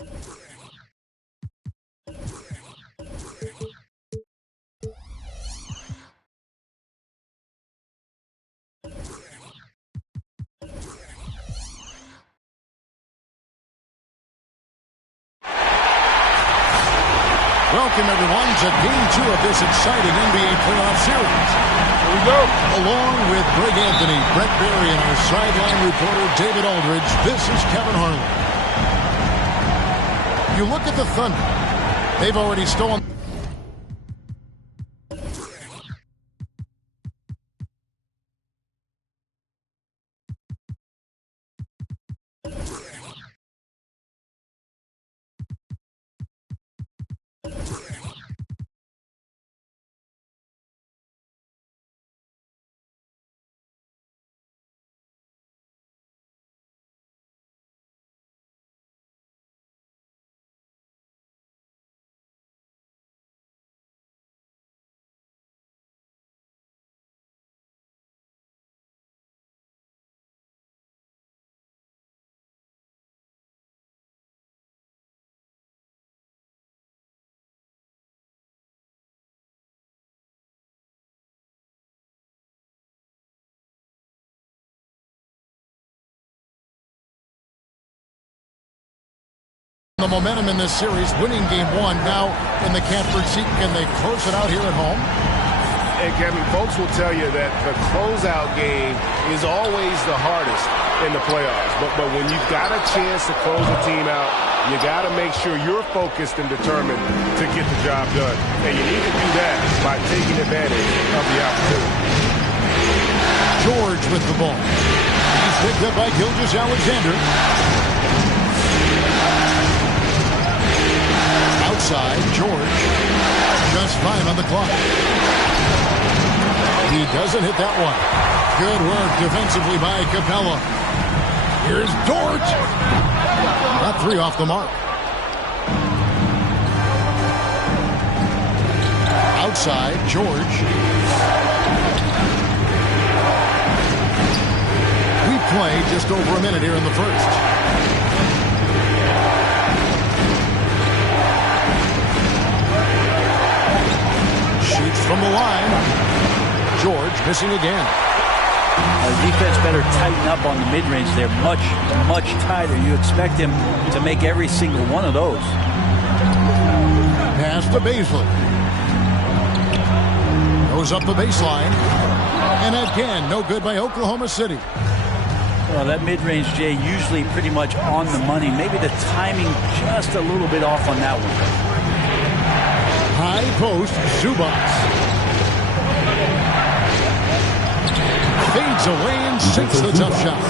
Welcome, everyone, to Game 2 of this exciting NBA playoff series. Here we go. Along with Greg Anthony, Brett Berry, and our sideline reporter, David Aldridge, this is Kevin Harlan. You look at the Thunder. They've already stolen. The momentum in this series, winning game 1 now in the Canford seat. Can they close it out here at home? And Kevin, folks will tell you that the closeout game is always the hardest in the playoffs. But when you've got a chance to close a team out, you got to make sure you're focused and determined to get the job done. And you need to do that by taking advantage of the opportunity. George with the ball. He's picked up by Gilgeous-Alexander. Outside, George. Just fine on the clock. He doesn't hit that one. Good work defensively by Capella. Here's Dort. Not 3 off the mark. Outside, George. We play just over a minute here in the first. Shoots from the line. George missing again. Defense better tighten up on the mid-range. They're much, much tighter. You expect him to make every single one of those. Pass to Baisley. Goes up the baseline. And again, no good by Oklahoma City. Well, that mid-range, Jay, usually pretty much on the money. Maybe the timing just a little bit off on that one. High post, Zubac. Fades away and sinks the tough shot.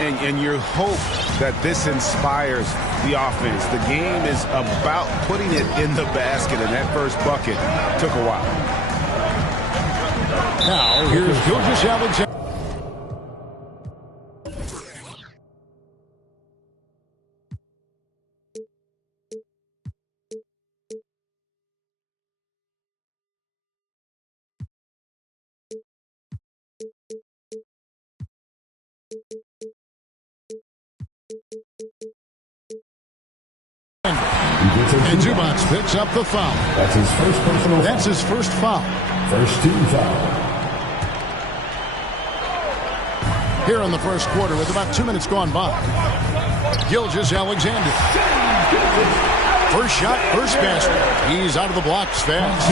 And you hope that this inspires the offense. The game is about putting it in the basket, and that first bucket took a while. Now, here's Gilgeous-Alexander. And Zubac picks up the foul. That's his first personal foul. That's his first foul. First team foul. Here in the first quarter with about 2 minutes gone by. Gilgeous-Alexander. First shot, first basket. He's out of the blocks fast.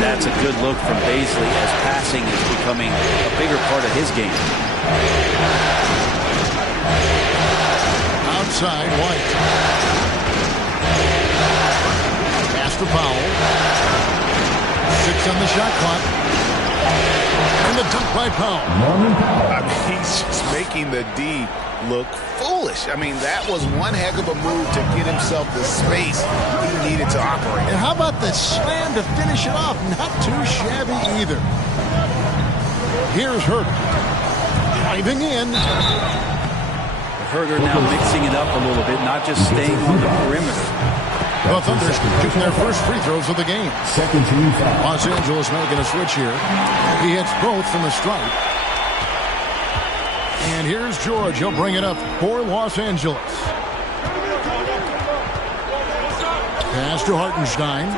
That's a good look from Baisley as passing is becoming a bigger part of his game. Outside, White. Pass to Powell. 6 on the shot clock. And the dunk by Powell. I mean, he's just making the D look foolish. I mean, that was one heck of a move to get himself the space he needed to operate. And how about the slam to finish it off? Not too shabby either. Here's Herder. Driving in. Herder now mixing it up a little bit, not just staying on the perimeter. The Thunder shooting their first free throws of the game. Second team foul. Los Angeles making a switch here. He hits both from the stripe. And here's George. He'll bring it up for Los Angeles. Pass to Hartenstein.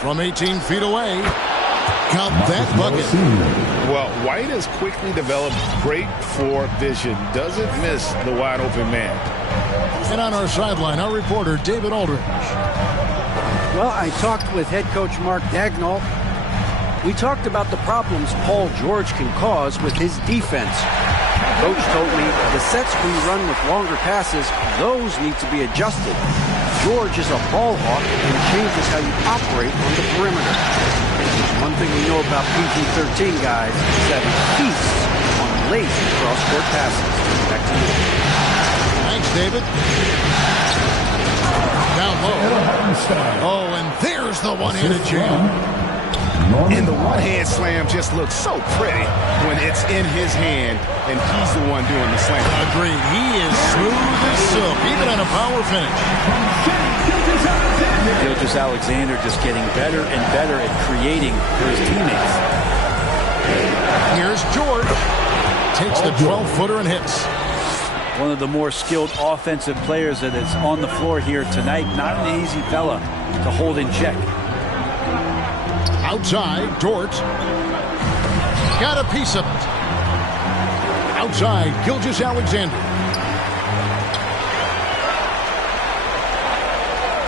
From 18 feet away. Count that bucket. Well, White has quickly developed great floor vision. Doesn't miss the wide open man. And on our sideline, our reporter, David Aldridge. Well, I talked with head coach Mark Dagnall. We talked about the problems Paul George can cause with his defense. Coach told me the sets we run with longer passes, those need to be adjusted. George is a ball hawk and changes how you operate on the perimeter. One thing we know about PG-13 guys is that he feasts on lazy cross-court passes. Back to you. Thanks, David. Down low. Oh, and there's the one-handed jam. And the one-hand slam just looks so pretty when it's in his hand and he's the one doing the slam. Agreed. He is smooth as silk, even on a power finish. Gilgeous-Alexander just getting better and better at creating for his teammates. Here's George. Takes the 12-footer and hits. One of the more skilled offensive players that is on the floor here tonight. Not an easy fella to hold in check. Outside, Dort. Got a piece of it. Outside, Gilgeous-Alexander.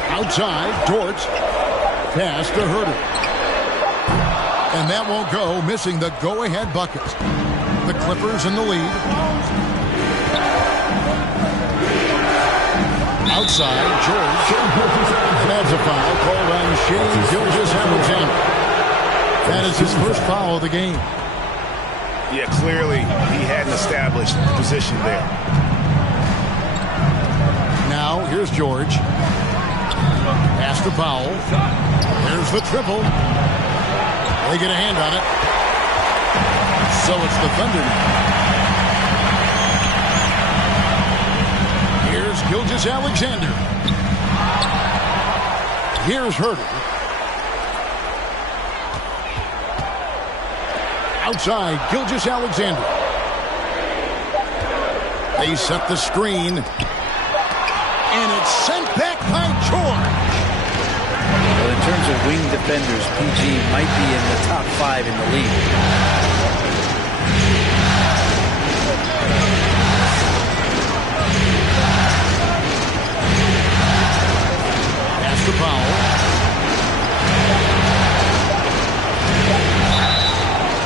Outside, Dort. Pass to Herter. And that won't go, missing the go-ahead bucket. The Clippers in the lead. Outside, George. And that's a foul called on Shai Gilgeous-Alexander. That is his first foul of the game. Yeah, clearly he hadn't established position there. Now, here's George. Pass to Powell. There's the triple. They get a hand on it. So it's the Thunder now. Here's Gilgeous-Alexander. Here's Herter. Outside, Gilgeous-Alexander. They set the screen. And it's sent back by George. Well, in terms of wing defenders, PG might be in the top 5 in the league. Pass to Powell.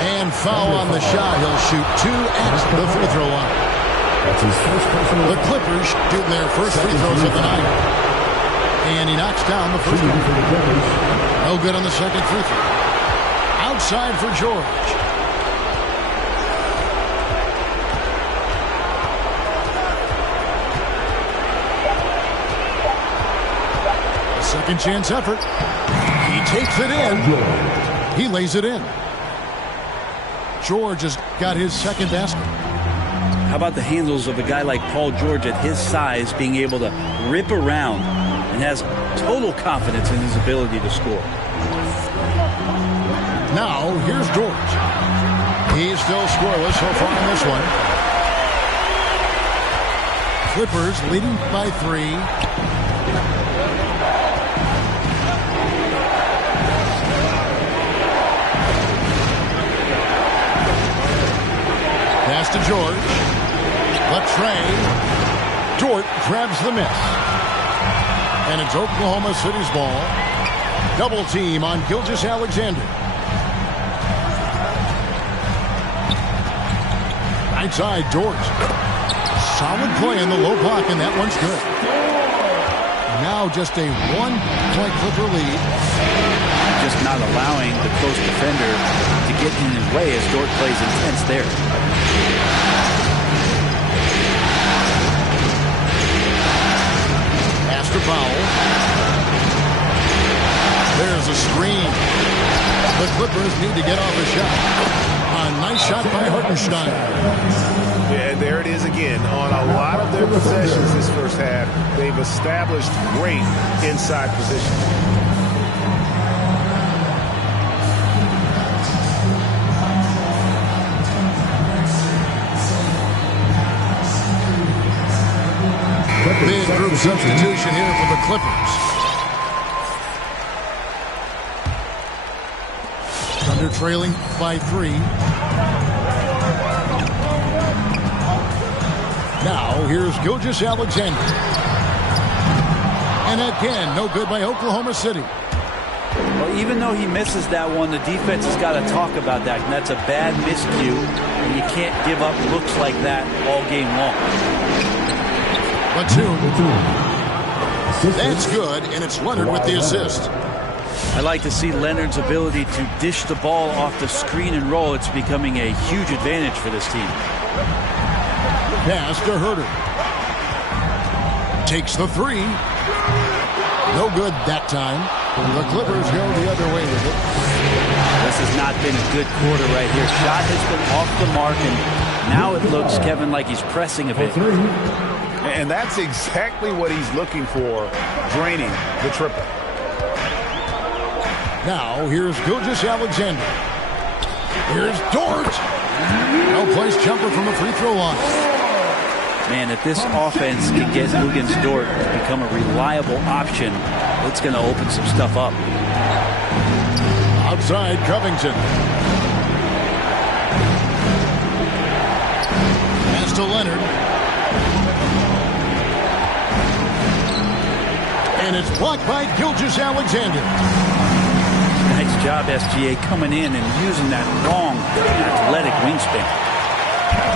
And foul on the shot. He'll shoot 2 at the free throw line. That's his first personal. The Clippers shooting their first free throws of the night. And he knocks down the first one. No good on the second free throw. Outside for George. Second chance effort. He takes it in. He lays it in. George has got his second basket. How about the handles of a guy like Paul George at his size being able to rip around and has total confidence in his ability to score. Now, here's George. He's still scoreless so far in this one. Clippers leading by 3. Pass to George. Latrey. Dort grabs the miss. And it's Oklahoma City's ball. Double team on Gilgeous-Alexander. Right side, Dort. Solid play in the low block, and that one's good. Now just a 1-point Clipper lead. Just not allowing the close defender to get in his way as Dort plays intense there. Pass to Powell. There's a screen. The Clippers need to get off a shot. A nice shot by Hartenstein. Yeah, there it is again. On a lot of their possessions this first half, they've established great inside position. substitution here for the Clippers. Thunder trailing by 3. Now, here's Gilgeous-Alexander. And again, no good by Oklahoma City. Well, even though he misses that one, the defense has got to talk about that. And that's a bad miscue. And you can't give up looks like that all game long. That's good, and it's Leonard with the assist. I like to see Leonard's ability to dish the ball off the screen and roll. It's becoming a huge advantage for this team. Pass to Herter. Takes the 3. No good that time. The Clippers go the other way with it. This has not been a good quarter right here. Shot has been off the mark, and now it looks, Kevin, like he's pressing a bit. And that's exactly what he's looking for, draining the triple. Now, here's Gilgeous-Alexander. Here's Dort. No-place jumper from the free throw line. Man, if this offense can get Luguentz Dort to become a reliable option, it's going to open some stuff up. Outside, Covington. Pass to Leonard. And it's blocked by Gilgeous-Alexander. Nice job, SGA, coming in and using that long, athletic wingspan.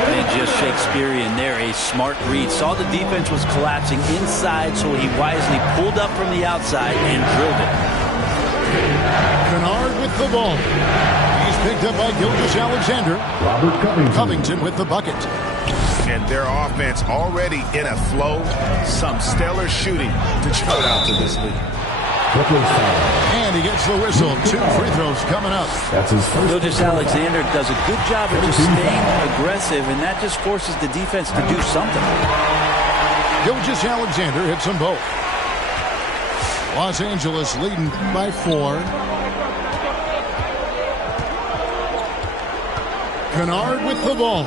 And just Shakespearean there, a smart read. Saw the defense was collapsing inside, so he wisely pulled up from the outside and drilled it. Kennard with the ball. He's picked up by Gilgeous-Alexander. Covington with the bucket. And their offense already in a flow. Some stellar shooting to jump out to this lead. And he gets the whistle. 2 free throws coming up. That's his first. Gilgeous-Alexander does a good job of just staying aggressive, and that just forces the defense to do something. Gilgeous-Alexander hits them both. Los Angeles leading by 4. Kennard with the ball.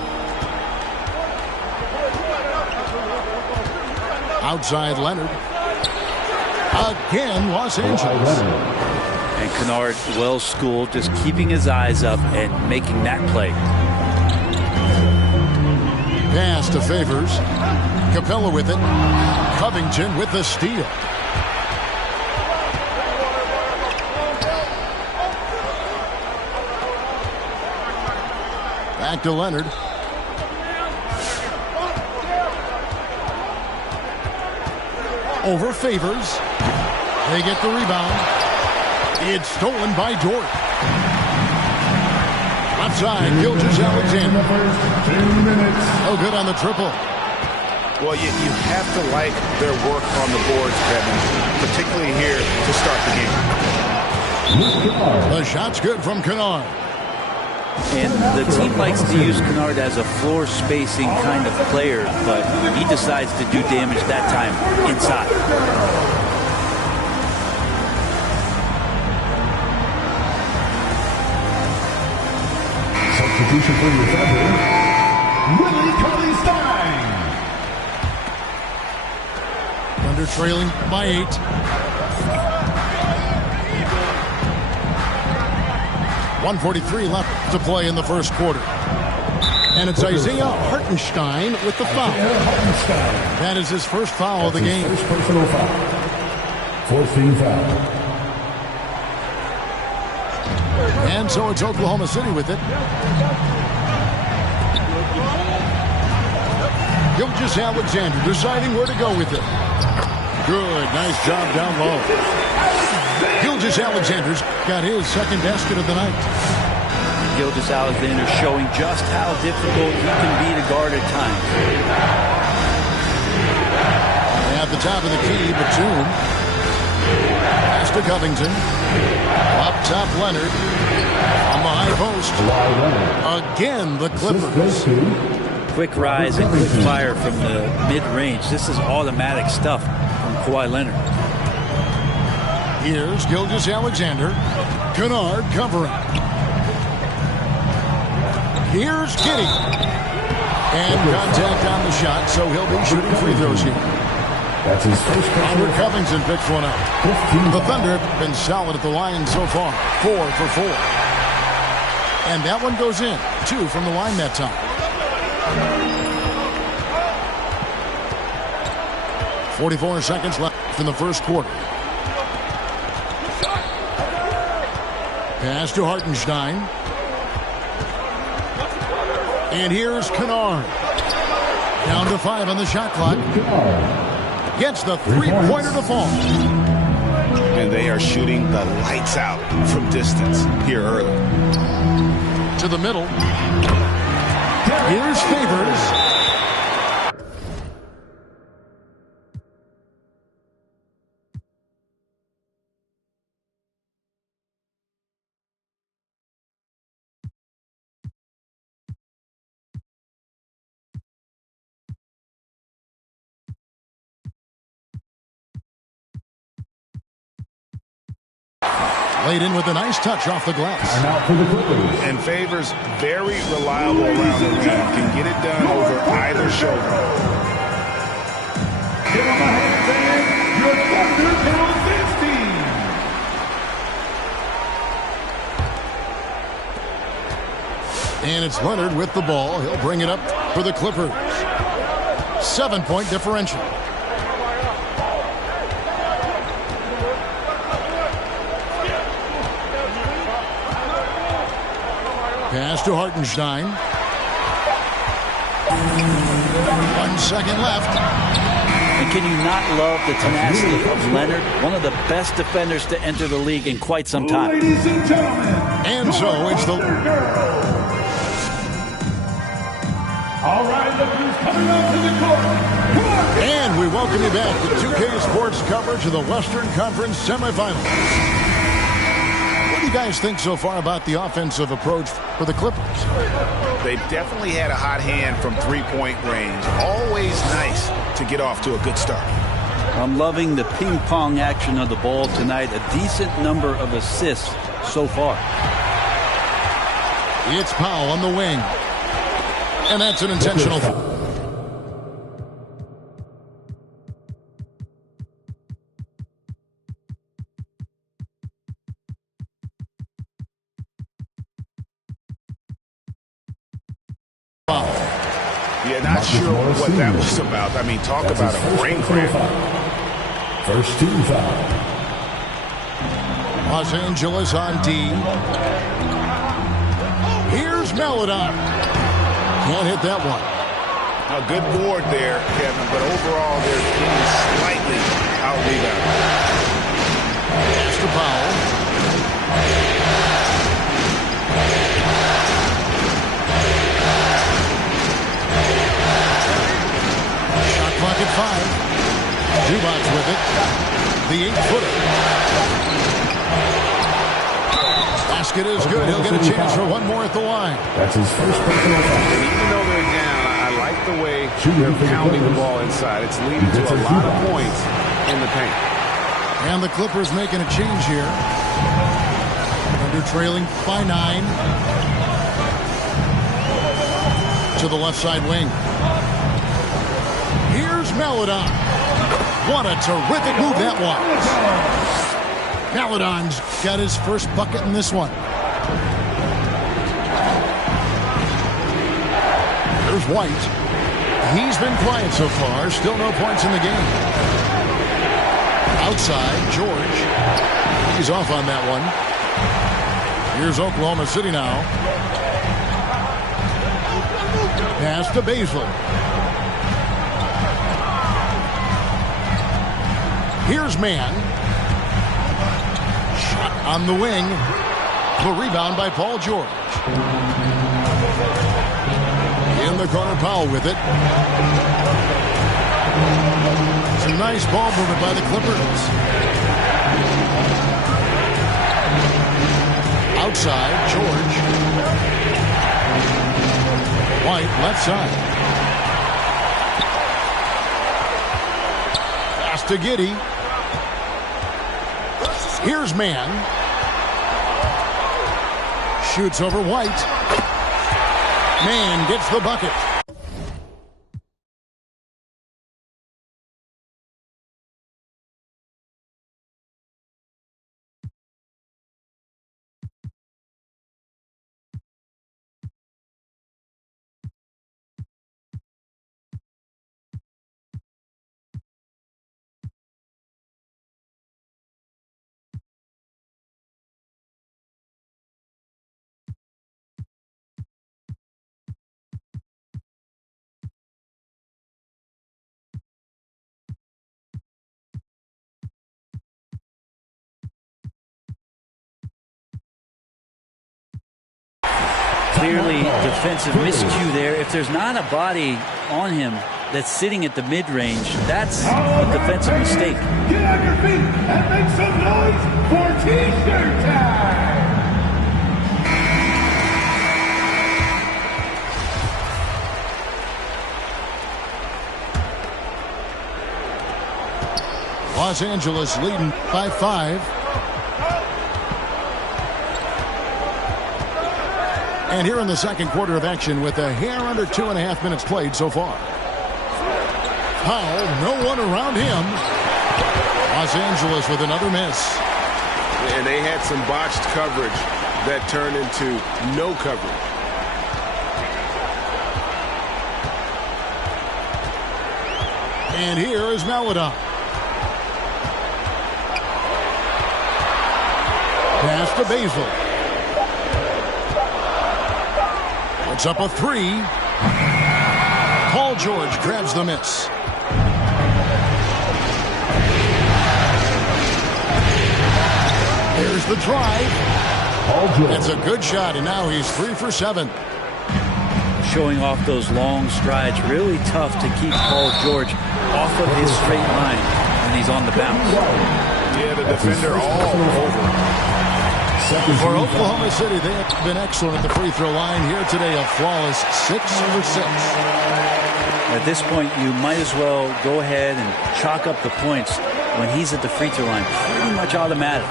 Outside Leonard. Again, Los Angeles. And Kennard, well schooled, just keeping his eyes up and making that play. Pass to Favors. Capella with it. Covington with the steal. Back to Leonard. Over Favors. They get the rebound. It's stolen by Dort. Outside, Gilgeous-Alexander. 2 minutes. No good on the triple. Well, you have to like their work on the boards, Kevin, particularly here to start the game. The shot's good from Kennard. And the team likes to use Kennard as a floor spacing kind of player, but he decides to do damage that time inside. Substitution for your Thunder, Willie Cauley-Stein. Thunder trailing by 8. .143 left to play in the first quarter. And it's Isaiah Hartenstein with the foul. That is his first foul of the game. First personal foul. 4th team foul. And so it's Oklahoma City with it. Gilgeous-Alexander deciding where to go with it. Good, nice job down low. Gilgeous-Alexander's got his second basket of the night. Gilgeous-Alexander showing just how difficult he can be to guard at times. At the top of the key, Batum. Pass to Covington. Up top, Leonard. On the high post. Again, the Clippers. Quick rise and quick fire from the mid-range. This is automatic stuff from Kawhi Leonard. Here's Gilgeous-Alexander. Kennard covering. Here's Giddey. And contact on the shot, so he'll be shooting free throws here. That's his first Robert personal. Covington picks one up. 15 The foul. Thunder have been solid at the line so far. 4 for 4. And that one goes in. 2 from the line that time. 44 seconds left in the first quarter. Pass to Hartenstein. And here's Kennard. Down to 5 on the shot clock. Gets the three-pointer to fall. And they are shooting the lights out from distance here early. To the middle. Here's Favors. Laid in with a nice touch off the glass. Out for the Clippers. And Favors very reliable around the rim. Can get it done over either shoulder. Give him a hand and your Thunder Girl 15. And it's Leonard with the ball. He'll bring it up for the Clippers. 7-point differential. Pass to Hartenstein. 1 second left. And can you not love the tenacity of Leonard? One of the best defenders to enter the league in quite some time. Ladies and gentlemen. And so it's the... All right, look who's coming out to the court. Come on. And we welcome you back to 2K Sports coverage of the Western Conference semifinals. What do you guys think so far about the offensive approach for the Clippers? They've definitely had a hot hand from three-point range. Always nice to get off to a good start. I'm loving the ping-pong action of the ball tonight. A decent number of assists so far. It's Powell on the wing. And that's an intentional foul. Yeah, not sure what that was about. I mean, talk about a brain cramp. First team foul. Los Angeles on D. Here's Melodon. Can't hit that one. A good board there, Kevin, but overall they're being slightly out-rebounded. Pass to Powell. Shot clock at 5. Zubac's with it. The 8-footer. Basket is good. He'll get a chance for one more at the line. That's his first personal foul. And even though they're down, I like the way they're pounding the ball inside. It's leading to a lot of points in the paint. And the Clippers making a change here. Under trailing by 9. To the left side wing. Here's Melodon. What a terrific move that was. Melodon's got his first bucket in this one. There's White. He's been quiet so far. Still no points in the game. Outside, George. He's off on that one. Here's Oklahoma City now. Pass to Baszler. Here's Mann. Shot on the wing. The rebound by Paul George. In the corner, Powell with it. Some nice ball movement by the Clippers. Outside, George. White, left side. Pass to Giddey. Here's Mann. Shoots over White. Mann gets the bucket. Clearly defensive miscue there. If there's not a body on him that's sitting at the mid-range, that's a defensive mistake. Get on your feet and make some noise for T-shirt time! Los Angeles leading by 5. And here in the second quarter of action with a hair under 2.5 minutes played so far. Powell, no one around him. Los Angeles with another miss. And they had some botched coverage that turned into no coverage. And here is Maladon. Pass to Basil. Puts up a 3. Paul George grabs the miss. Here's the drive. It's a good shot, and now he's 3 for 7. Showing off those long strides. Really tough to keep Paul George off of his straight line when he's on the bounce. Yeah, the defender all over. For Oklahoma City, they have been excellent at the free throw line here today. A flawless 6 for 6. At this point, you might as well go ahead and chalk up the points when he's at the free throw line. Pretty much automatic.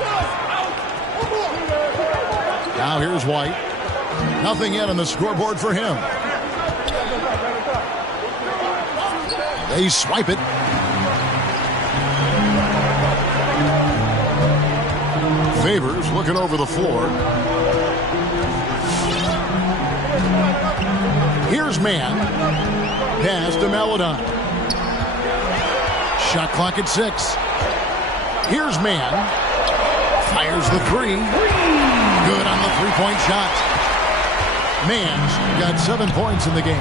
Now here's White. Nothing yet on the scoreboard for him. They swipe it. Favors looking over the floor. Here's Mann. Pass to Maladon. Shot clock at 6. Here's Mann. Fires the 3. Good on the three-point shot. Mann's got 7 points in the game.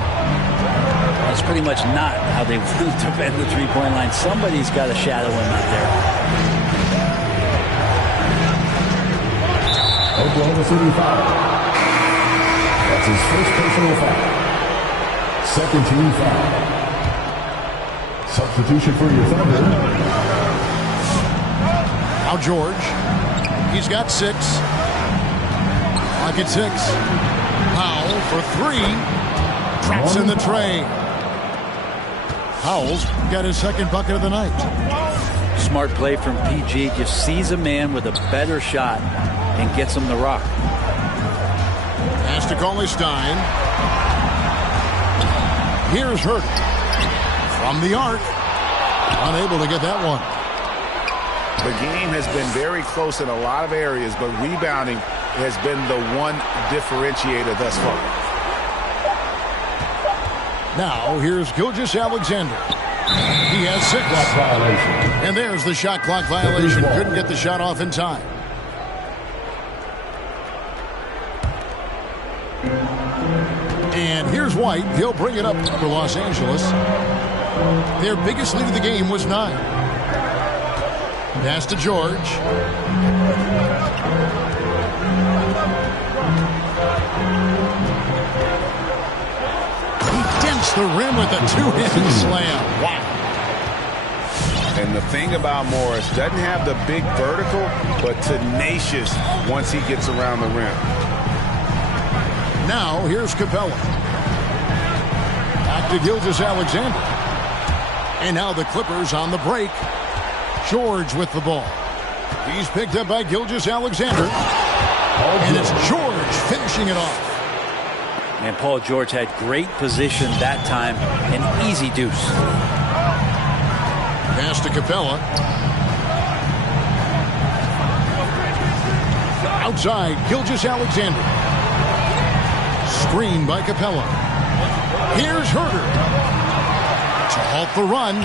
That's pretty much not how they defend the three-point line. Somebody's got to shadow him out there. Oklahoma City foul. That's his first personal foul. Second team foul. Substitution for your Thunder. Now George. He's got 6. Clock at 6. Powell for 3. Drops in the tray. Powell's got his second bucket of the night. Smart play from PG. Just sees a man with a better shot and gets him the rock. Pass to Stein. Here's Hurt. From the arc. Unable to get that one. The game has been very close in a lot of areas, but rebounding has been the one differentiator thus far. Now, here's Gilgeous-Alexander. He has 6. And there's the shot clock violation. Couldn't get the shot off in time. And here's White. He'll bring it up for Los Angeles. Their biggest lead of the game was 9. Pass to George. He dents the rim with a 2-hand slam. Wow. And the thing about Morris, doesn't have the big vertical, but tenacious once he gets around the rim. Now, here's Capella. Back to Gilgeous-Alexander. And now the Clippers on the break. George with the ball. He's picked up by Gilgeous-Alexander. And it's George finishing it off. And Paul George had great position that time. An easy deuce. Pass to Capella. Outside, Gilgeous-Alexander. Screen by Capella. Here's Herter. To halt the run.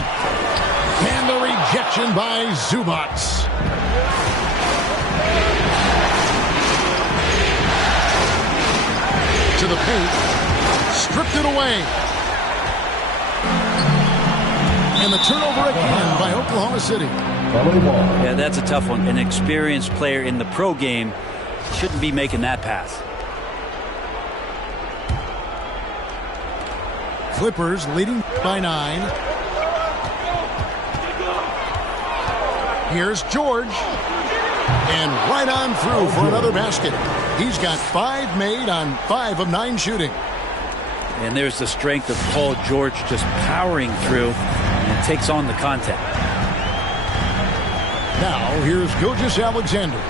And the rejection by Zubac. To the paint. Stripped it away. And the turnover again by Oklahoma City. Yeah, that's a tough one. An experienced player in the pro game shouldn't be making that pass. Clippers leading by 9. Here's George. And right on through for another basket. He's got 5 made on 5 of 9 shooting. And there's the strength of Paul George just powering through and takes on the contact. Now here's Gilgeous-Alexander.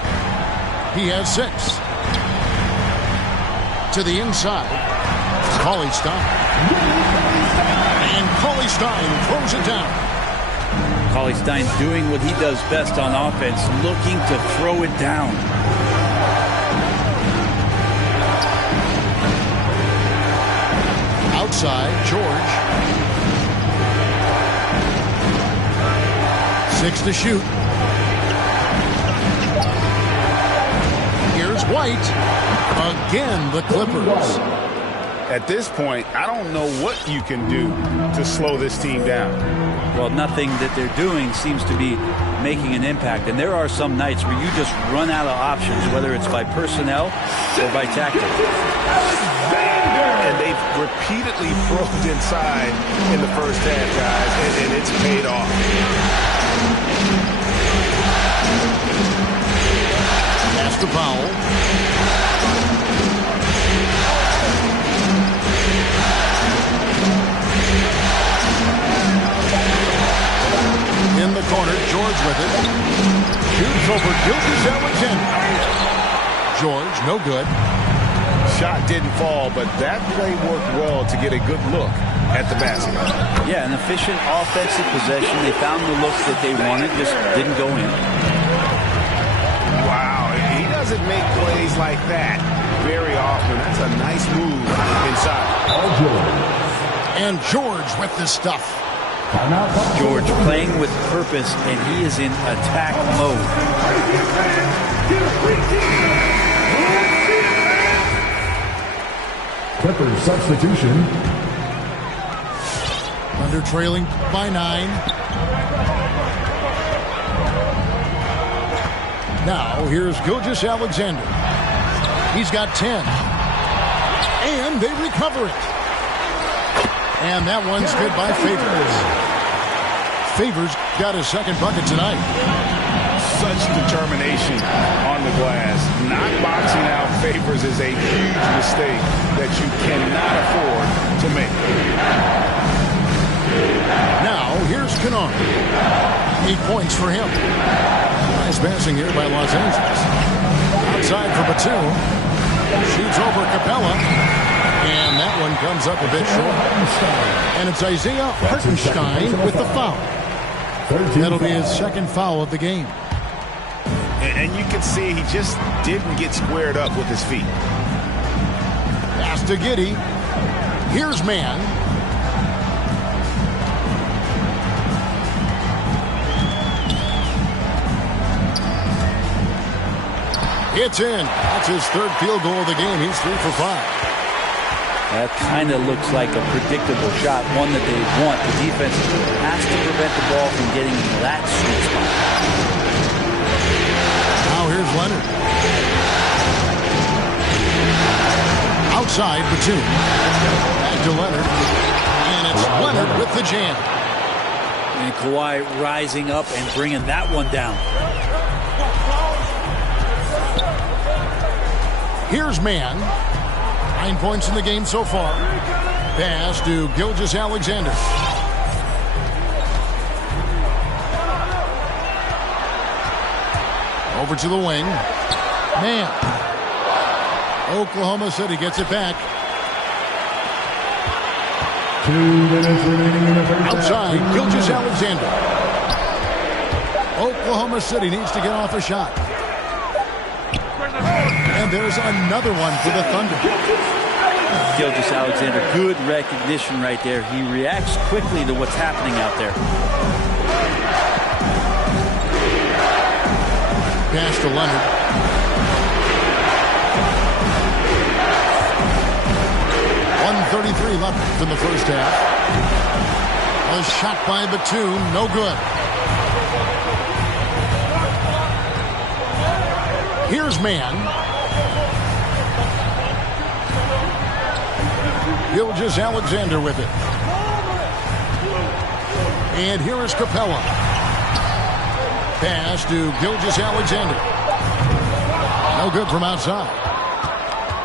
He has 6. To the inside. Cauley Stein. And Cauley Stein throws it down. Cauley Stein doing what he does best on offense, looking to throw it down. Outside, George. 6 to shoot. Here's White. Again, the Clippers. At this point, I don't know what you can do to slow this team down. Well, nothing that they're doing seems to be making an impact. And there are some nights where you just run out of options, whether it's by personnel or by tactics. And they've repeatedly probed inside in the first half, guys, and it's paid off. Pass to Powell. In the corner, George with it. Shoots over Gilgeous-Alexander. George, no good. Shot didn't fall, but that play worked well to get a good look at the basket. Yeah, an efficient offensive possession. They found the looks that they wanted, just didn't go in. Wow, he doesn't make plays like that very often. That's a nice move inside. And George with the stuff. George playing with purpose, and he is in attack mode. Clippers substitution. Under trailing by 9. Now here's Gilgeous-Alexander. He's got 10. And they recover it. And that one's good by Favors. Favors got his second bucket tonight. Such determination on the glass. Not boxing out Favors is a huge mistake that you cannot afford to make. Now, here's Kennard. 8 points for him. Nice passing here by Los Angeles. Outside for Batum. Shoots over Capella. And that one comes up a bit short. And it's Isaiah Hartenstein with the foul. That'll be his second foul of the game. And you can see he just didn't get squared up with his feet. Pass to Giddey. Here's Mann. It's in. That's his third field goal of the game. He's 3 for 5. That kind of looks like a predictable shot, one that they want. The defense has to prevent the ball from getting in that sweet spot. Now here's Leonard. Outside, Batum. Back to Leonard. And it's Leonard with the jam. And Kawhi rising up and bringing that one down. Here's Mann. 9 points in the game so far. Pass to Gilgeous-Alexander. Over to the wing. Mann. Oklahoma City gets it back. 2 minutes remaining in the first half. Outside, Gilgeous-Alexander. Oklahoma City needs to get off a shot. And there's another one for the Thunder. Gilgeous-Alexander, good recognition right there. He reacts quickly to what's happening out there. Pass to Leonard. .133 left in the first half. A shot by Batum, no good. Here's Mann. Gilgeous-Alexander with it. And here is Capella. Pass to Gilgeous-Alexander. No good from outside.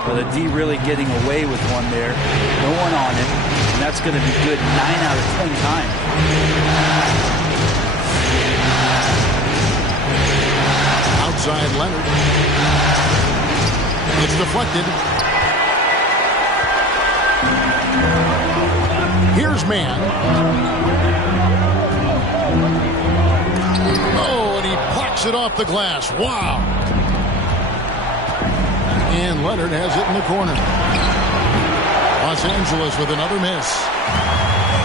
Well, the D really getting away with one there. No one on it. And that's going to be good 9 out of 10 times. Outside Leonard. It's deflected. Here's Mann. Oh, and he plucks it off the glass. Wow. And Leonard has it in the corner. Los Angeles with another miss.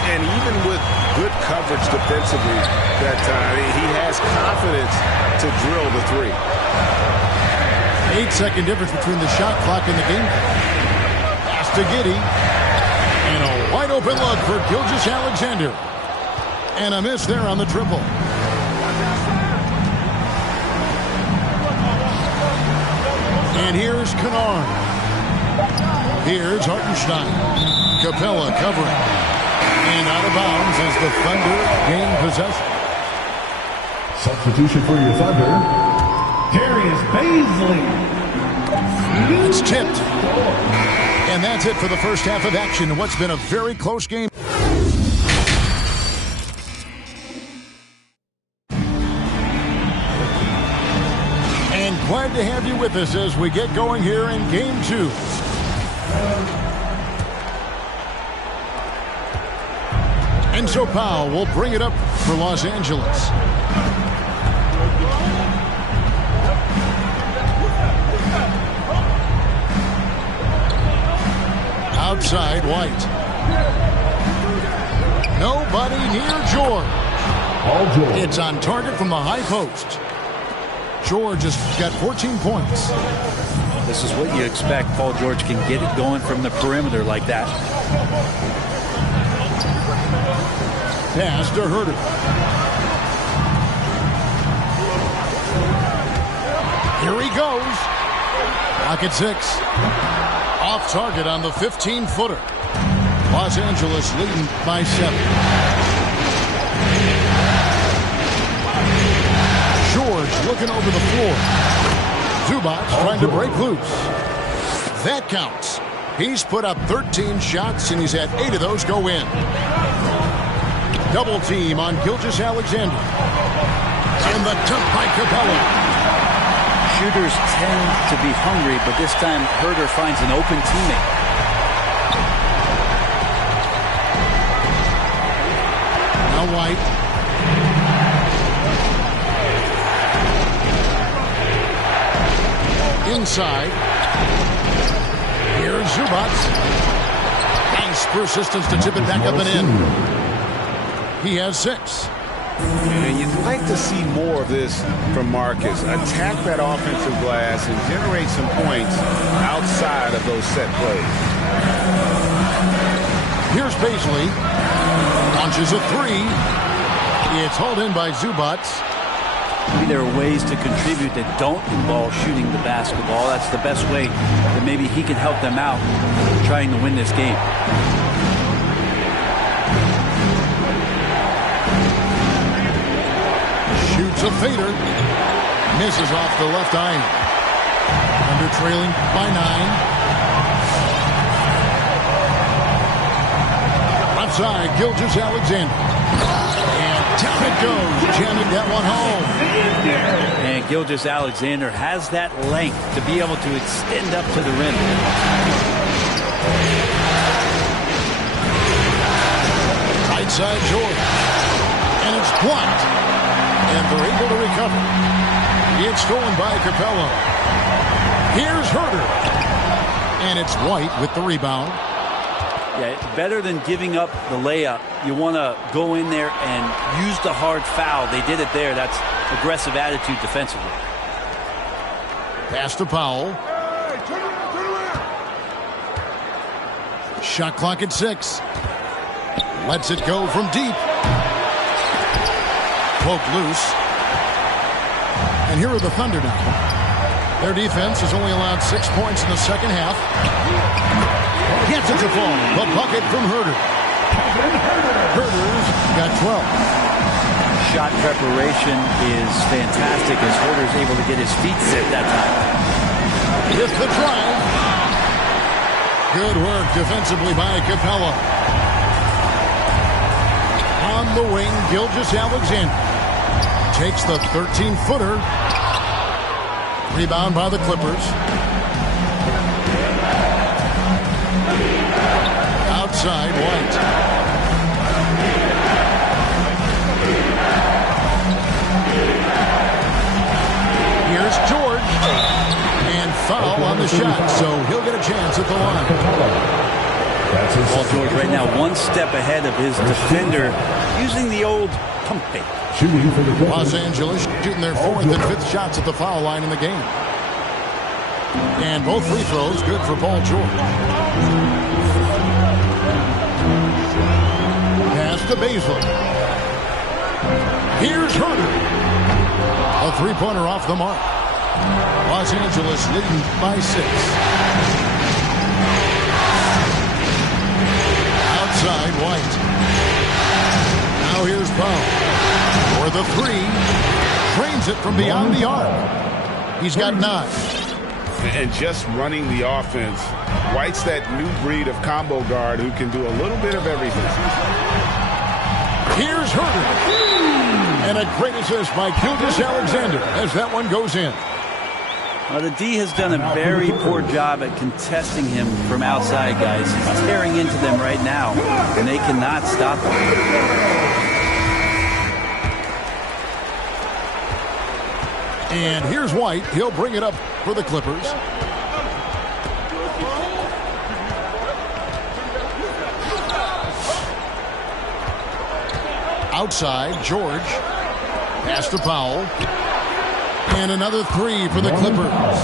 And even with good coverage defensively that time, he has confidence to drill the three. 8-second difference between the shot clock and the game. Pass to Giddey. And a wide open look for Gilgeous-Alexander. And a miss there on the triple. And here's Kennard. Here's Hartenstein. Capella covering. And out of bounds as the Thunder gain possession. Substitution for your Thunder, Darius Baisley. It's tipped. And that's it for the first half of action. What's been a very close game. And glad to have you with us as we get going here in Game 2. And so Powell will bring it up for Los Angeles. Outside White. Nobody near George. All George. It's on target from the high post. George has got 14 points. This is what you expect. Paul George can get it going from the perimeter like that. Pass to Herter. Here he goes. Lock at 6. Off target on the 15-footer. Los Angeles leading by 7. George looking over the floor. Zubac trying to break loose. That counts. He's put up 13 shots, and he's had 8 of those go in. Double team on Gilgeous-Alexander. And the tip by Capella. Shooters tend to be hungry, but this time Herter finds an open teammate. Now White. Inside. Here's Zubac. Nice persistence to tip it back up and in. He has 6. And you'd like to see more of this from Marcus. Attack that offensive glass and generate some points outside of those set plays. Here's Baisley. Launches a 3. It's hauled in by Zubac. Maybe there are ways to contribute that don't involve shooting the basketball. That's the best way that maybe he can help them out trying to win this game. Shoots a fader. Misses off the left iron. Under trailing by 9. Left side, Gilgeous-Alexander. And down it goes. Jamming that one home. And Gilgeous-Alexander has that length to be able to extend up to the rim. Right side, George. And it's blocked. And they're able to recover. It's stolen by Capella. Here's Herter. And it's White with the rebound. Yeah, better than giving up the layup. You want to go in there and use the hard foul. They did it there. That's aggressive attitude defensively. Pass to Powell. Shot clock at 6. Lets it go from deep. Poked loose. And here are the Thunder now. Their defense has only allowed 6 points in the second half. Gets it to fall. The bucket from Herter. Herter's got 12. Shot preparation is fantastic as Herter's able to get his feet set that time. With the drive. Good work defensively by Capella. On the wing, Gilgeous-Alexander takes the 13-footer. Rebound by the Clippers. Outside, White. Here's George. And foul on the shot, so he'll get a chance at the line. Paul George right now one step ahead of his defender using the old pump fake. Los Angeles shooting their 4th and 5th shots at the foul line in the game. And both free throws good for Paul George. Pass to Baszler. Here's Herter. A three-pointer off the mark. Los Angeles leading by 6. Outside, White. Now here's Powell. For the 3. Trains it from beyond the arc. He's got 9. And just running the offense. White's that new breed of combo guard who can do a little bit of everything. Here's Herter. And a great assist by Gilgeous-Alexander as that one goes in. The D has done a very poor job at contesting him from outside, guys. He's tearing into them right now, and they cannot stop him. And here's White. He'll bring it up for the Clippers. Outside, George. Pass to Powell. And another 3 for the Clippers.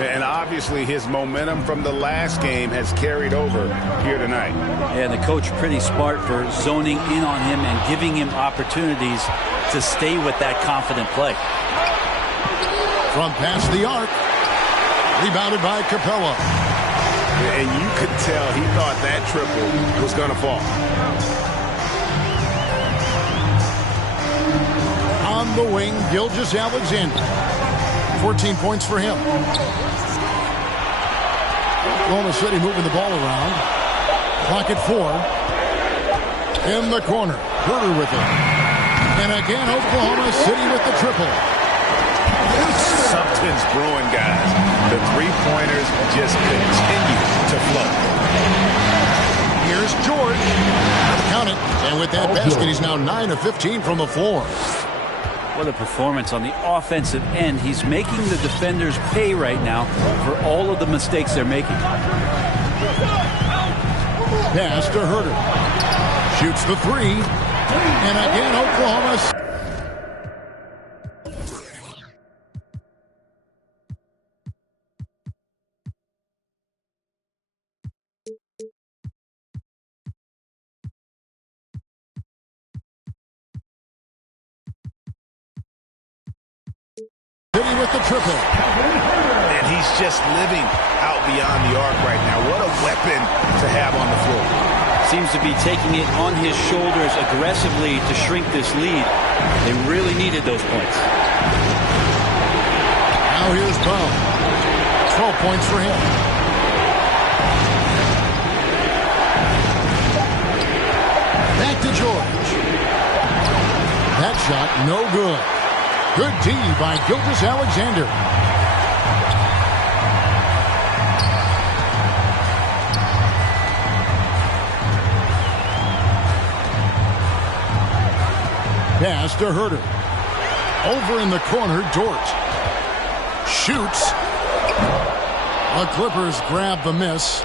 And obviously his momentum from the last game has carried over here tonight. Yeah, the coach pretty smart for zoning in on him and giving him opportunities to stay with that confident play. From past the arc. Rebounded by Capella. And you could tell he thought that triple was going to fall. On the wing, Gilgeous-Alexander. 14 points for him. Oklahoma City moving the ball around. Clock at 4. In the corner. Herter with it. And again, Oklahoma City with the triple. Something's brewing, guys. The three-pointers just continue to flow. Here's George. Count it. And with that basket, he's now 9 of 15 from the floor. What a performance on the offensive end. He's making the defenders pay right now for all of the mistakes they're making. Pass to Herter. Shoots the 3. And again, Oklahoma. With the triple. And he's just living out beyond the arc right now. What a weapon to have on the floor. Seems to be taking it on his shoulders aggressively to shrink this lead. They really needed those points. Now here's Brown. 12 points for him. Back to George. That shot no good. Good D by Gilgeous-Alexander. Pass to Herter. Over in the corner, Dort. Shoots. The Clippers grab the miss.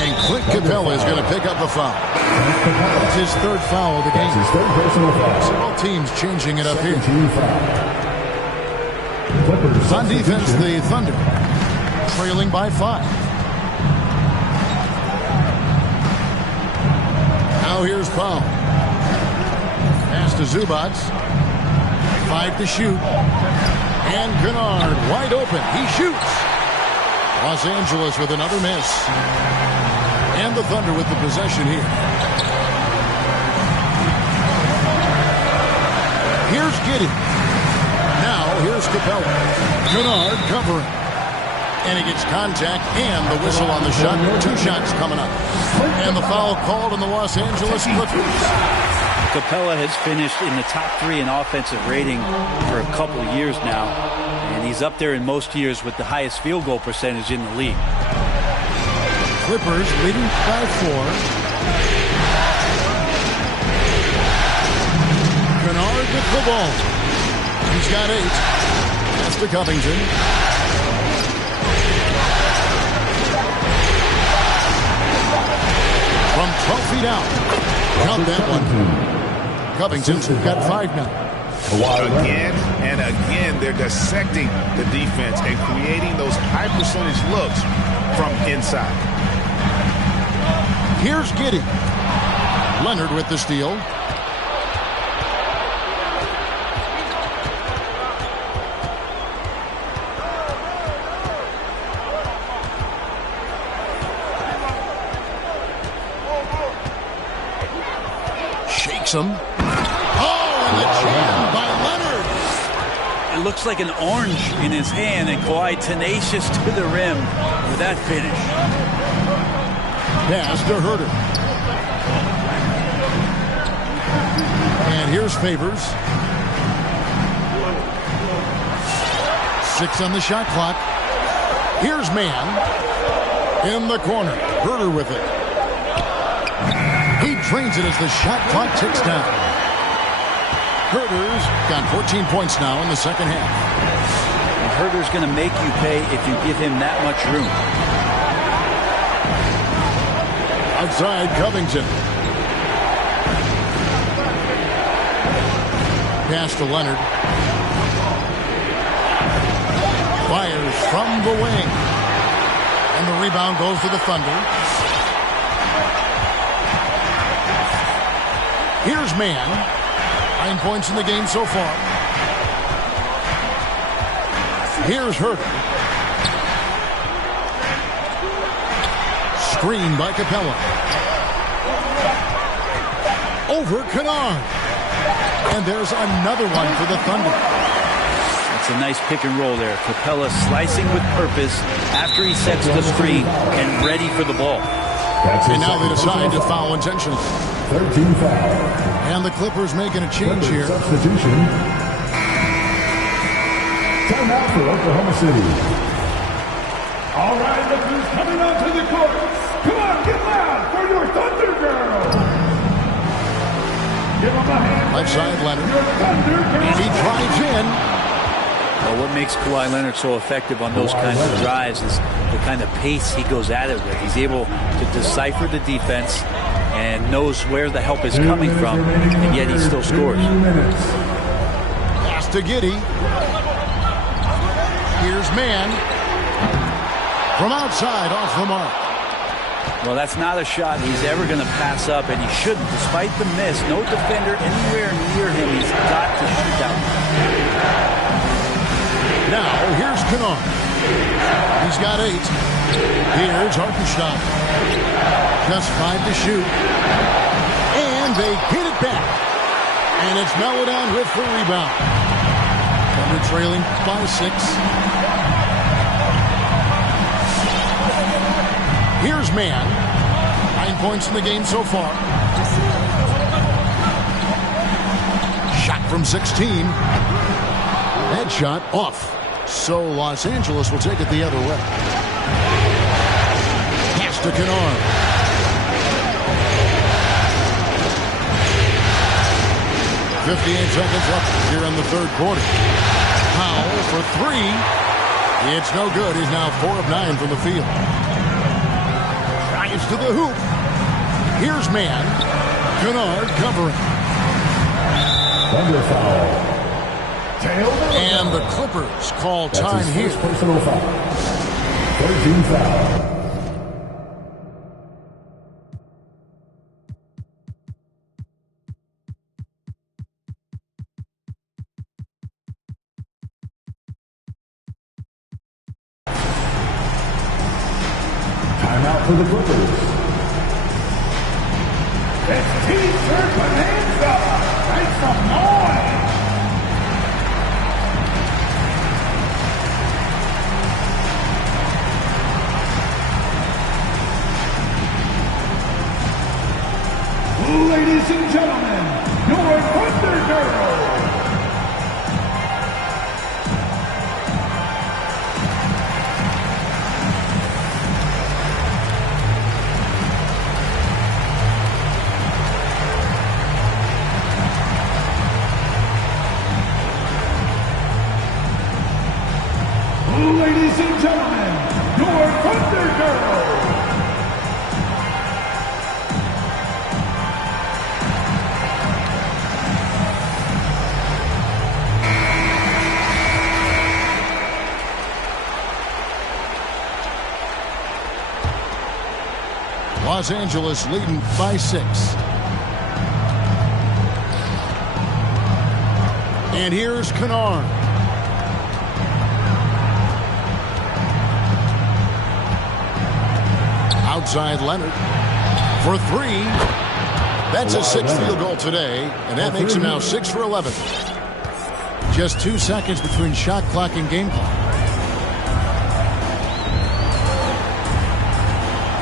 And Clint Capella is going to pick up a foul. It's his 3rd foul of the game. His 3rd personal foul. Several teams changing it up here. Clippers on defense, the Thunder trailing by 5. Now here's Powell. Pass to Zubats. 5 to shoot. And Kennard wide open. He shoots. Los Angeles with another miss. And the Thunder with the possession here. Here's Giddey. Now here's Capella. Kennard covering. And he gets contact and the whistle on the shot. 2 shots coming up. And the foul called on the Los Angeles Clippers. Capella has finished in the top 3 in offensive rating for a couple of years now. And he's up there in most years with the highest field goal percentage in the league. Clippers leading by 4. Kennard with the ball. He's got 8. That's to Covington. From 12 feet out. Count that one. Covington's got 5 now. Again and again, they're dissecting the defense and creating those high percentage looks from inside. Here's Giddey. Leonard with the steal. Shakes him. Oh, and the jam by Leonard. It looks like an orange in his hand, and Kawhi tenacious to the rim with that finish. Pass to Herter. And here's Favors. 6 on the shot clock. Here's Mann. In the corner. Herter with it. He drains it as the shot clock ticks down. Herter's got 14 points now in the second half. And Herter's going to make you pay if you give him that much room. Outside Covington. Pass to Leonard. Fires from the wing. And the rebound goes to the Thunder. Here's Mann. 9 points in the game so far. Here's Herter. Screen by Capella. Over Kennard. And there's another one for the Thunder. It's a nice pick and roll there. Capella slicing with purpose after he sets the screen and ready for the ball. And now they decide to foul intentionally. 13 foul. And the Clippers making a change here. Substitution. Timeout for Oklahoma City. All right, look who's coming onto the court. Come on, get loud for your Thunder Girl. Give him a hand. Left side, Leonard. Your Thunder Girl. And he drives in. Well, what makes Kawhi Leonard so effective on those kinds of drives is the kind of pace he goes at it with. He's able to decipher the defense and knows where the help is coming from, and yet he still scores. Pass to Giddey. Here's Mann. From outside, off the mark. Well, that's not a shot he's ever going to pass up, and he shouldn't. Despite the miss, no defender anywhere near him. He's got to shoot that one. Now, here's Kennard. He's got 8. Here's Hartenstein. Just 5 to shoot. And they hit it back. And it's Melodown with the rebound. Thunder trailing by 6. Here's Mann. 9 points in the game so far. Shot from 16. Headshot off. So Los Angeles will take it the other way. Pass to Kennard. .58 seconds left here in the third quarter. Powell for 3. It's no good. He's now 4 of 9 from the field. Drives to the hoop. Here's Mann. Kennard covering. Thunder foul. And the Clippers call time here. Personal foul. 13 foul. Timeout for the Clippers. It's T-shirt Bonanza. Make some noise. Ladies and gentlemen, your Thunder Girl. Ladies and gentlemen, your Thunder Girl. Los Angeles leading by 6. And here's Kennard. Outside Leonard for 3. That's his 6th field goal today, and that makes him now 6 for 11. Just 2 seconds between shot clock and game clock.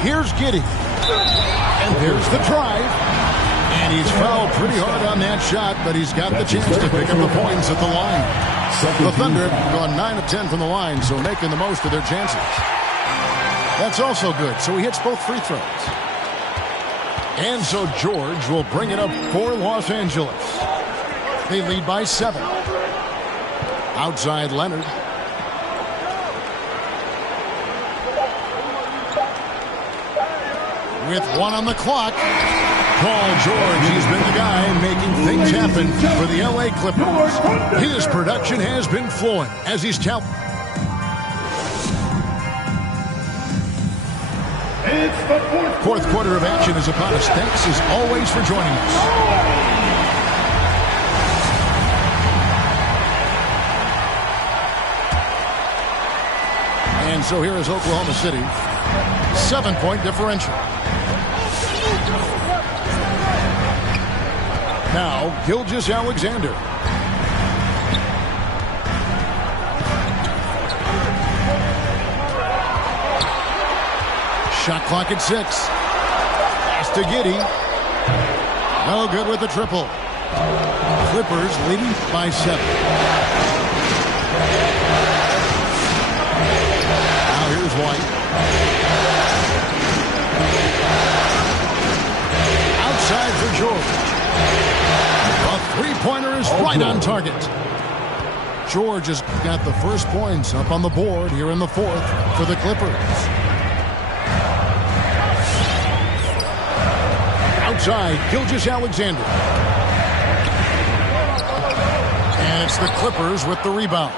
Here's Giddey. And there's the drive. And he's fouled pretty hard on that shot, but he's got the chance to pick up the points at the line. The Thunder have gone 9 of 10 from the line, so making the most of their chances. That's also good, so he hits both free throws. And so George will bring it up for Los Angeles. They lead by 7. Outside Leonard. With 1 on the clock, Paul George, he's been the guy making things happen for the LA Clippers. His production has been flowing as he's challenged. It's the Fourth quarter of action is upon us. Thanks as always for joining us. And so here is Oklahoma City. 7-point differential. Now, Gilgeous-Alexander. Shot clock at 6. Pass to Giddey. No good with the triple. Clippers leading by 7. Now here's White. Outside for George. A three-pointer is right on target. George has got the first points up on the board here in the 4th for the Clippers. Outside, Gilgeous-Alexander. And it's the Clippers with the rebound.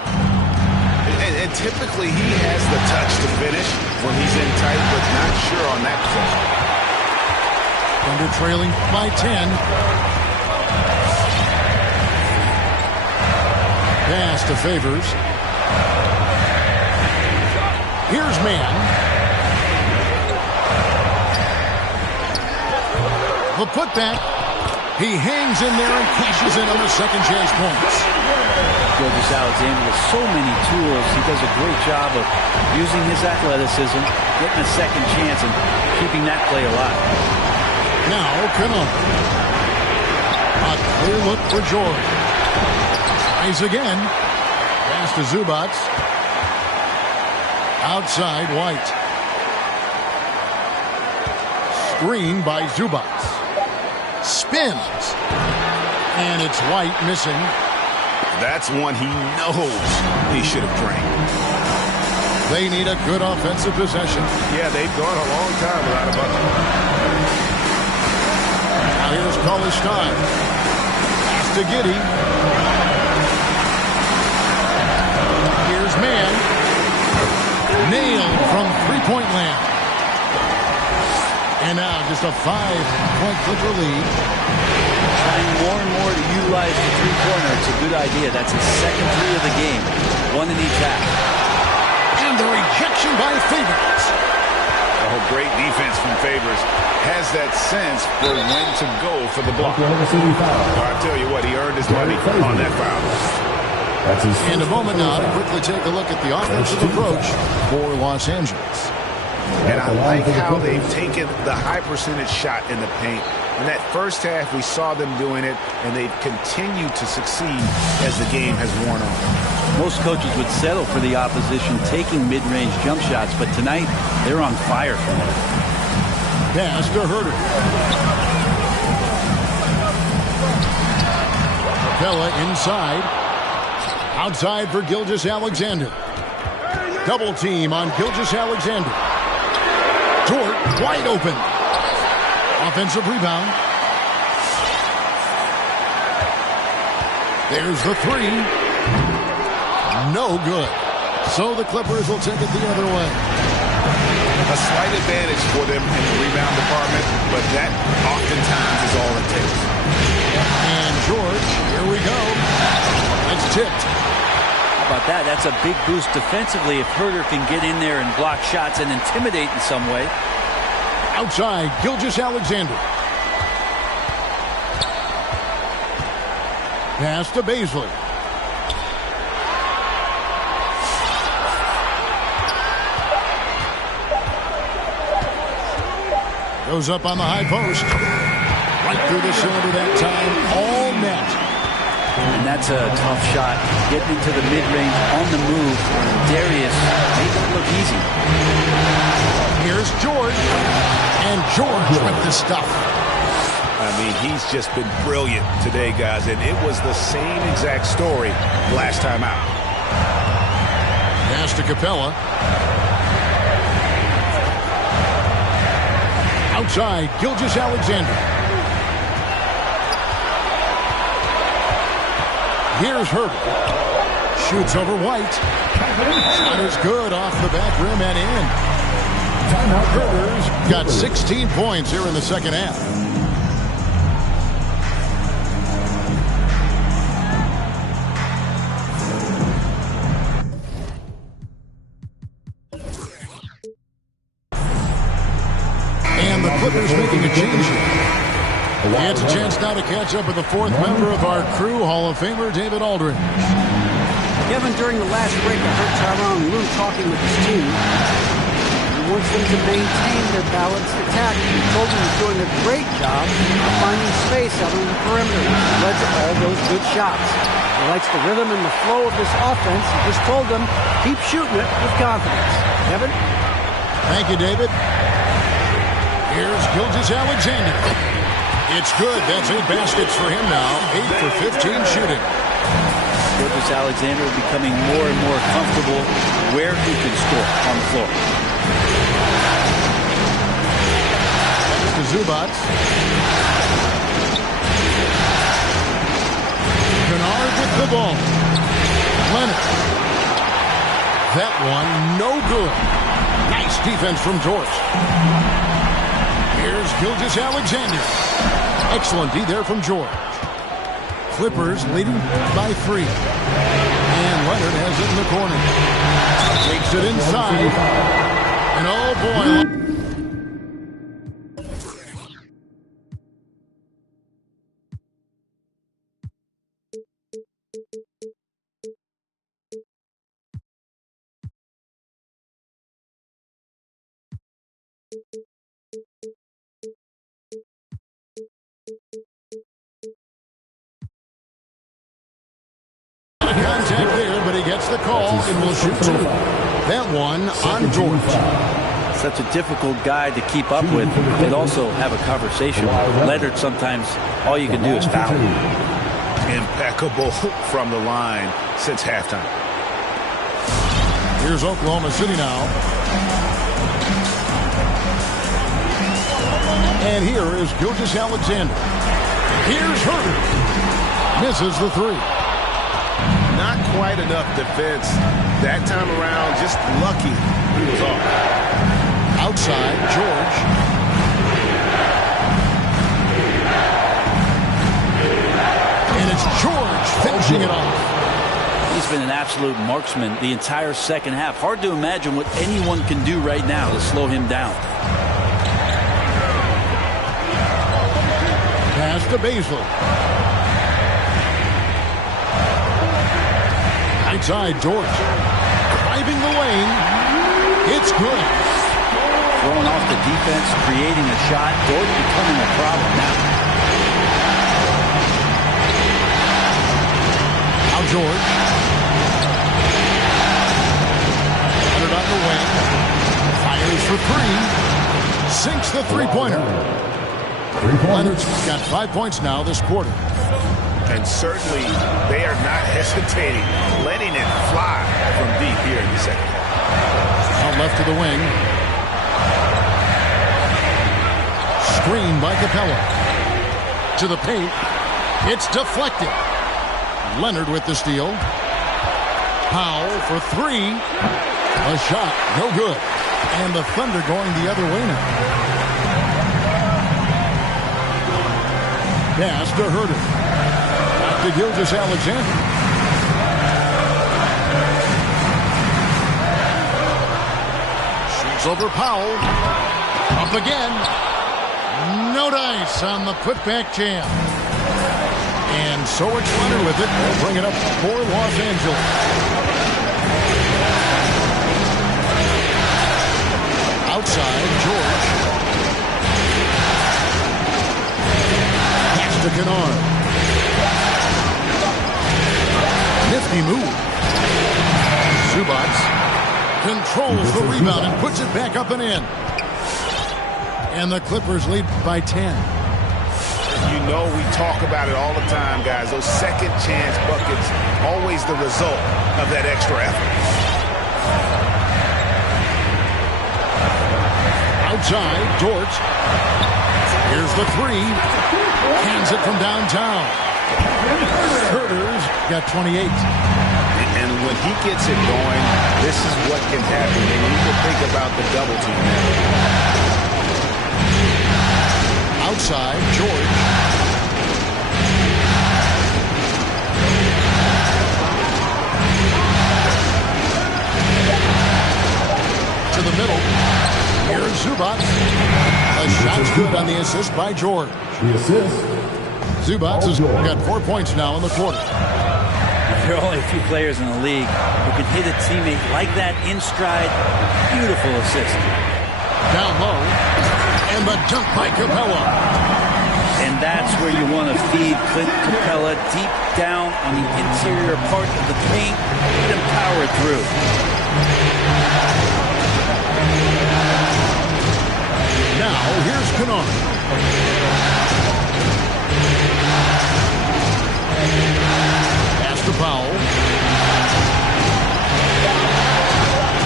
And typically he has the touch to finish when he's in tight, but not sure on that possession. Thunder trailing by 10. Pass to Favors. Here's Mann. The putback. He hangs in there and cashes in on the second chance points. Gilgeous-Alexander with so many tools. He does a great job of using his athleticism, getting a second chance, and keeping that play alive. Now, Kennard. A clear look for George. Tries again. Pass to Zubac. Outside, White. Screen by Zubac. Spins. And it's White missing. That's one he knows he should have drained. They need a good offensive possession. Yeah, they've gone a long time without a bucket. Now here's Cauley-Stein. Pass to Giddey. Here's Mann. Nailed from three-point land. And now just a 5-point Clipper lead. Trying more and more to utilize the three-pointer. It's a good idea. That's his second three of the game. One in each half. And the rejection by Favors. Oh, great defense from Favors. Has that sense for when to go for the block. I tell you what, he earned his money on that foul. In a moment now to quickly take a look at the offensive approach for Los Angeles. And I like how they've taken the high percentage shot in the paint. In that first half, we saw them doing it, and they've continued to succeed as the game has worn on. Most coaches would settle for the opposition taking mid-range jump shots, but tonight they're on fire for it. Pass to Herter. Capella inside. Outside for Gilgeous-Alexander. Double team on Gilgeous-Alexander. Dort wide open. Offensive rebound. There's the three. No good. So the Clippers will take it the other way. A slight advantage for them in the rebound department, but that oftentimes is all it takes. And George, here we go. It's tipped. How about that? That's a big boost defensively if Herter can get in there and block shots and intimidate in some way. Outside, Gilgeous-Alexander. Pass to Baisley. Goes up on the high post. Right through the cylinder that time. All net. And that's a tough shot. Getting into the mid-range on the move. Darius made it look easy. Here's George. And George with the stuff. I mean, he's just been brilliant today, guys. And it was the same exact story last time out. Pass to Capella. Outside, Gilgeous-Alexander. Here's Herter. Shoots over White. Shot is good off the back rim and in. Herter's got 16 points here in the second half. And the Clippers making a change here. It's a chance now to catch up with the fourth member of our crew, Hall of Famer David Aldridge. Kevin, during the last break, I heard Tyronn Lue talking with his team. He wants them to maintain their balanced attack. He told them he's doing a great job of finding space out on the perimeter. He led to all those good shots. He likes the rhythm and the flow of this offense. He just told them, keep shooting it with confidence. Kevin? Thank you, David. Here's Gilgeous-Alexander. It's good. That's 8 baskets for him now. 8 for 15 shooting. Gilgeous-Alexander becoming more and more comfortable where he can score on the floor. To Zubac. Kennard with the ball. Leonard. That one, no good. Nice defense from George. Here's Gilgeous-Alexander. Excellent D there from George. Clippers leading by 3. And Leonard has it in the corner. Takes it inside. And oh boy. Contact there, but he gets the call and will shoot 2. That one on George. Such a difficult guy to keep up with, and also have a conversation with. Leonard, sometimes all you can do is foul. Impeccable from the line since halftime. Here's Oklahoma City now. And here is Gilgeous-Alexander. Here's Herter. Misses the 3. Not quite enough defense that time around. Just lucky he was off. Outside, George. And it's George finishing it off. He's been an absolute marksman the entire second half. Hard to imagine what anyone can do right now to slow him down. Pass to Basil. Right side, George. Driving the lane. It's good. Throwing off the defense, creating a shot. George becoming a problem now. Now George. Put it on the wing. Fires for three. Sinks the three-pointer. Leonard's got 5 points now this quarter. And certainly they are not hesitating, letting it fly from deep here in the second half. Out left to the wing. Screen by Capella. To the paint. It's deflected. Leonard with the steal. Powell for three. A shot. No good. And the Thunder going the other way now. Pass to Herter. Back to Gilgeous-Alexander. Shoots over Powell. Up again. No dice on the putback jam. And so it's Leonard with it. They'll bring it up for Los Angeles. Outside, George. Pass to Kennard. Nifty move. Zubac controls the rebound and puts it back up and in. And the Clippers lead by 10. You know we talk about it all the time, guys. Those second chance buckets, always the result of that extra effort. Outside, Dort. Here's the three. Hands it from downtown. Herter's got 28. And when he gets it going, this is what can happen. And you can think about the double team now. Outside, George. To the middle. Here's Zubac. A shot's good on the assist by George. The assist. Zubac has got 4 points now in the quarter. There are only a few players in the league who can hit a teammate like that in stride. Beautiful assist. Down low. And the dunk by Capella. And that's where you want to feed Clint Capella, deep down on the interior part of the paint. Let him power it through. Now, here's Kennard. Pass to Powell.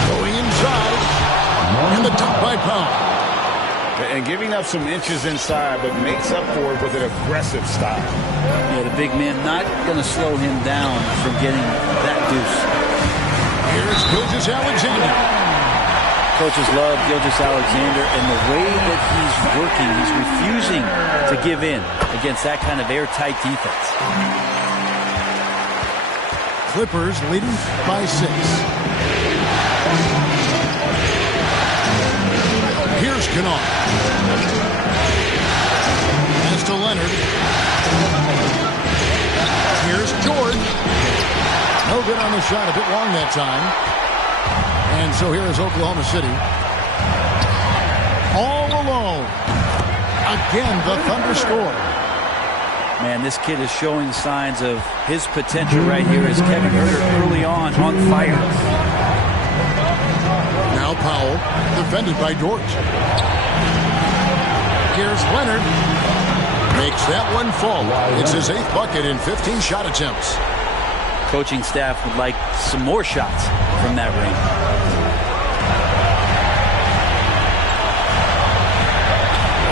Going inside. And the dunk by Powell. And giving up some inches inside, but makes up for it with an aggressive style. Yeah, the big man not going to slow him down from getting that deuce. Here's Gilgeous-Alexander. Coaches love Gilgeous-Alexander, and the way that he's working, he's refusing to give in against that kind of airtight defense. Clippers leading by 6. Here's Kennard. Pass to Leonard. Here's George. No good on the shot. A bit long that time. And so here is Oklahoma City. All alone. Again, the Thunder score. Man, this kid is showing signs of his potential right here as Kevin Herter early on fire. Now Powell, defended by Dort. Here's Leonard. Makes that one fall. It's his 8th bucket in 15 shot attempts. Coaching staff would like some more shots from that ring.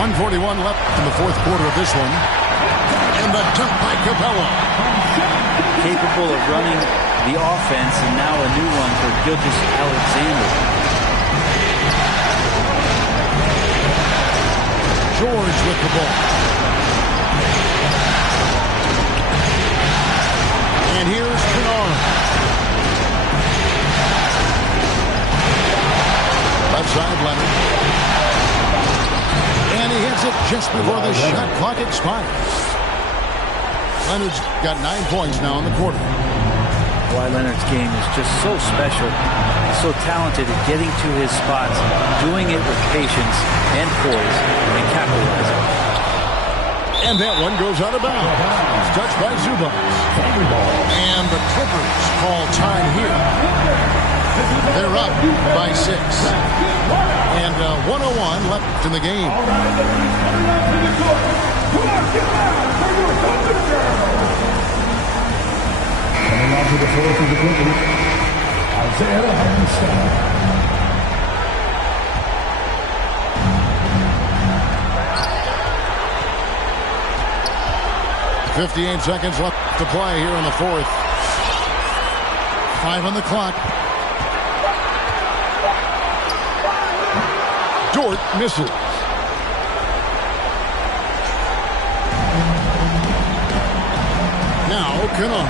.141 left in the 4th quarter of this one. And the dunk by Capella. Capable of running the offense, and now a new one for Gilgeous-Alexander. George with the ball. And here's Kennard. left side, Leonard. And he hits it just before the shot clock expires. Leonard's got 9 points now in the quarter. Kawhi Leonard's game is just so special. He's so talented at getting to his spots, doing it with patience and poise, and capitalizing. And that one goes out of bounds. Touched by Zubac. And the Clippers call time here. They're up by 6. And 1:01 left in the game. Coming on to the floor for the Clippers, Isaiah Hartenstein. 58 seconds left to play here in the fourth. 5 on the clock. Dort misses. Now Kennard.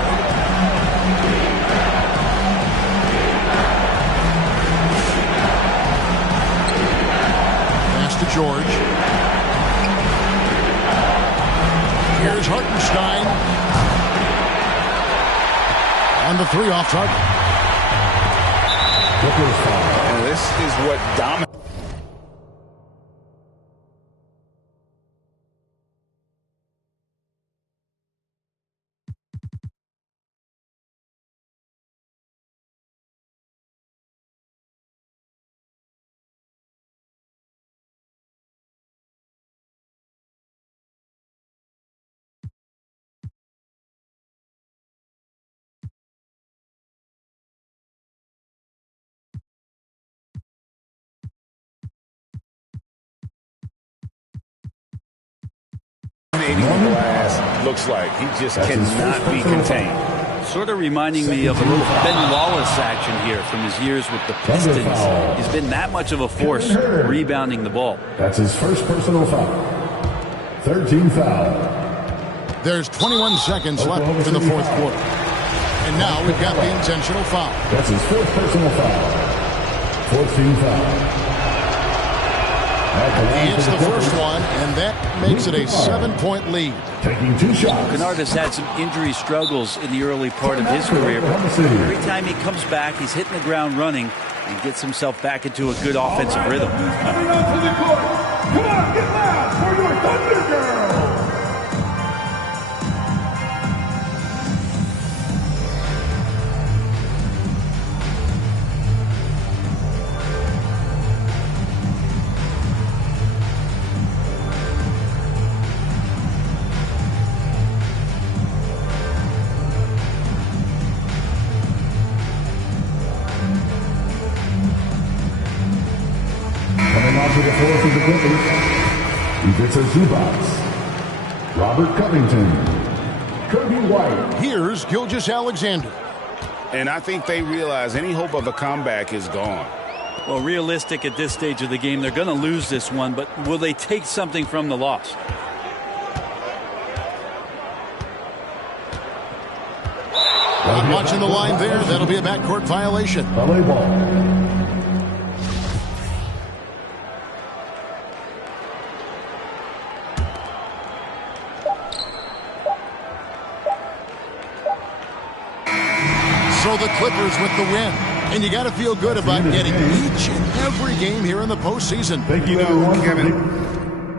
Pass to George. Here's Hartenstein. And the 3 off target. And this is what dominates. Glass looks like he just cannot be contained. Sort of reminding me of a little Ben Wallace action here from his years with the Pistons. He's been that much of a force rebounding the ball. That's his first personal foul. 13 foul. There's 21 seconds left in the fourth quarter. And now we've got the intentional foul. That's his fourth personal foul. 14 foul. He hits the first one, and that makes it a 7-point lead. Taking 2 shots. Kennard has had some injury struggles in the early part of his career, but every time he comes back, he's hitting the ground running and gets himself back into a good offensive rhythm. Coming onto the court. Come on, get loud for your Thunder Girls. To the floor for the Clippers, he gets a Zubac. Robert Covington. Kobe White. Here's Gilgeous-Alexander. And I think they realize any hope of a comeback is gone. Well, realistic at this stage of the game, they're going to lose this one, but will they take something from the loss? I'm watching the line there. That'll be a backcourt violation. Ballet ball. So the Clippers with the win. And you got to feel good about getting each and every game here in the postseason. Thank you, Kevin.